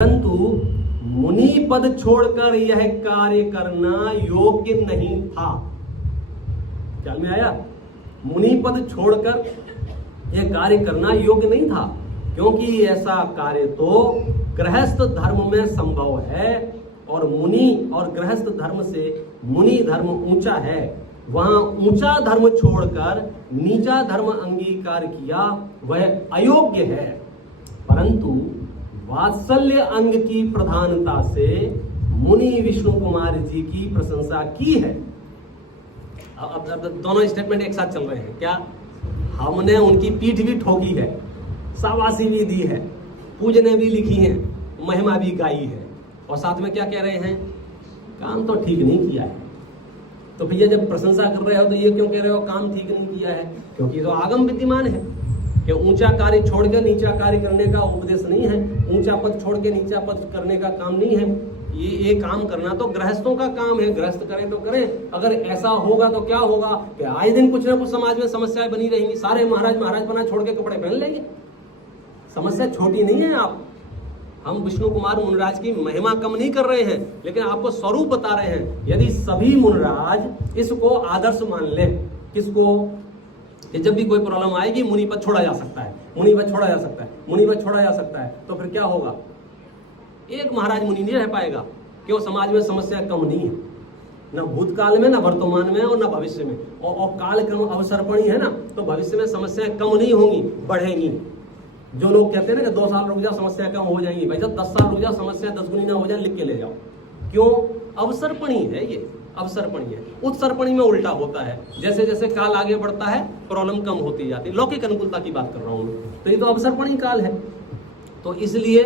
परंतु मुनि पद छोड़कर यह कार्य करना योग्य नहीं था। क्या में आया? मुनि पद छोड़कर यह कार्य करना योग्य नहीं था, क्योंकि ऐसा कार्य तो गृहस्थ धर्म में संभव है और मुनि और गृहस्थ धर्म से मुनि धर्म ऊंचा है। वहां ऊंचा धर्म छोड़कर नीचा धर्म अंगीकार किया वह अयोग्य है। परंतु वात्सल्य अंग की प्रधानता से मुनि विष्णु कुमार जी की प्रशंसा की है। अब दोनों स्टेटमेंट एक साथ चल रहे हैं। क्या? हमने उनकी पीठ भी ठोकी है, शाबाशी भी दी है, पूजने भी लिखी है, महिमा भी गाई है, और साथ में क्या कह रहे हैं? काम तो ठीक नहीं किया है। तो भैया जब प्रशंसा कर रहे हो तो ये क्यों कह रहे हो काम ठीक नहीं किया है? क्योंकि तो आगम विद्यमान है कि ऊंचा कार्य छोड़कर नीचा कार्य करने का उपदेश नहीं है, ऊंचा पद छोड़ के नीचा पद करने का काम नहीं है। ये काम करना तो गृहस्थों का काम है, गृहस्थ करें तो करें। अगर ऐसा होगा तो क्या होगा कि आए दिन कुछ ना कुछ समाज में समस्याएं बनी रहेंगी। सारे महाराज बना छोड़ के कपड़े पहन लेंगे। समस्या छोटी नहीं है। हम विष्णु कुमार मुनराज की महिमा कम नहीं कर रहे हैं, लेकिन आपको स्वरूप बता रहे हैं। यदि सभी मुनराज इसको आदर्श मान ले, किसको? कि जब भी कोई प्रॉब्लम आएगी मुनि पद छोड़ा जा सकता है, मुनि पद छोड़ा जा सकता है, मुनि पद छोड़ा जा सकता है, तो फिर क्या होगा? एक महाराज मुनि नहीं रह पाएगा कि वो समाज में समस्या कम नहीं है, न भूतकाल में, न वर्तमान में, और न भविष्य में। और काल क्रम अवसर्पणी है ना, तो भविष्य में समस्याएं कम नहीं होंगी, बढ़ेंगी। जो लोग कहते हैं ना कि 2 साल रुक जाओ समस्या कम हो जाएंगी, भाई जब 10 साल रुक जाओ समस्या 10 गुनी ना हो जाए, लिख के ले जाओ। क्यों? अवसर्पणी है ये, अवसर्पणी है। उत्सर्पणी में उल्टा होता है, जैसे जैसे काल आगे बढ़ता है प्रॉब्लम कम होती जाती है। लौकिक अनुकूलता की बात कर रहा हूं, तो ये तो अवसर्पणी काल है। तो इसलिए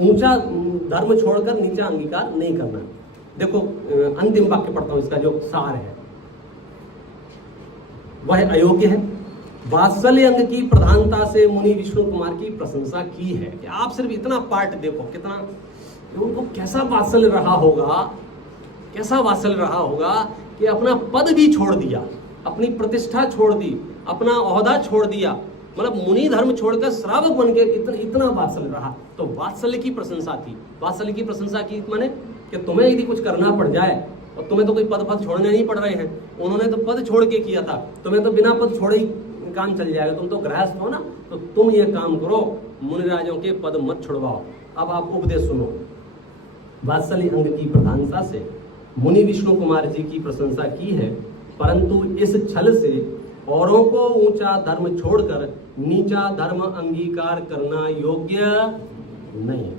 ऊंचा धर्म छोड़कर नीचा अंगीकार नहीं करना। देखो अंतिम वाक्य पढ़ता हूं, इसका जो सार है वह अयोग्य है। वात्सल्य अंग की प्रधानता से मुनि विष्णु कुमार की प्रशंसा की है। कि आप सिर्फ इतना पार्ट देखो, कितना उनको कैसा वात्सल्य रहा होगा, कैसा वात्सल्य रहा होगा कि अपना पद भी छोड़ दिया, अपनी प्रतिष्ठा छोड़ दी, अपना ओहदा छोड़ दिया, मतलब मुनि धर्म छोड़कर श्रावक बन के इतना वात्सल्य रहा। तो वात्सल्य की प्रशंसा की। वात्सल्य की प्रशंसा की माने कि तुम्हें यदि कुछ करना पड़ जाए, और तुम्हें तो कोई पद छोड़ने नहीं पड़ रहे हैं, उन्होंने तो पद छोड़ के किया था, तुम्हें तो बिना पद छोड़े ही काम चल जाएगा। तुम तो गृहस्थ हो ना, तो तुम ये काम करो, मुनिराजों के पद मत छुड़वाओ। अब आप उपदेश सुनो। वात्सल्य अंग की प्रधानता से मुनि विष्णु कुमार जी की प्रशंसा की है, परंतु इस छल से औरों को ऊंचा धर्म छोड़कर नीचा धर्म अंगीकार करना योग्य नहीं है।